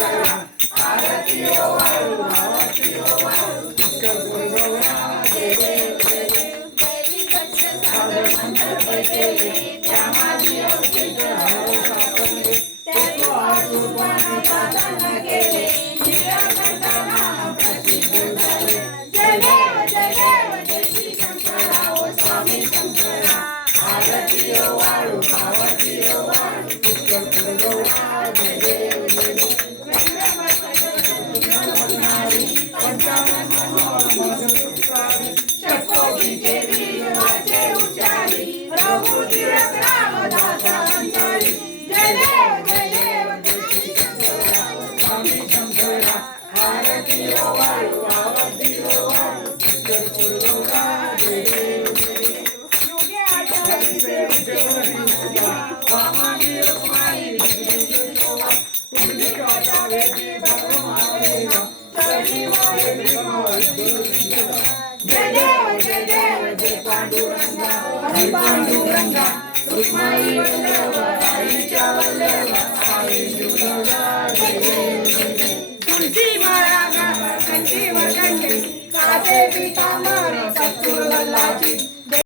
आरती ओ वाळू आरती ओ वाळू पुष्कर गौरा जय देव जय देव देवी कच्छ सागर मंत्र पडले त्या माझी औषध सापडले त्याचो आसुपाना पादान केले निराकंठना प्रसिद्ध झाले जय देव जय श्री शंकरा ओ स्वामी शंकरा आरती ओ वाळू आरती ओ वाळू पुष्कर गौरा जय देव जय देव पांडुरंगा रुक्माई वल्लभ आईच्या वल्लभ आई दुर्गा जय देव तुळशी माळा कंठी वगंडे साधे पितांबर कस्तूर वल्लाची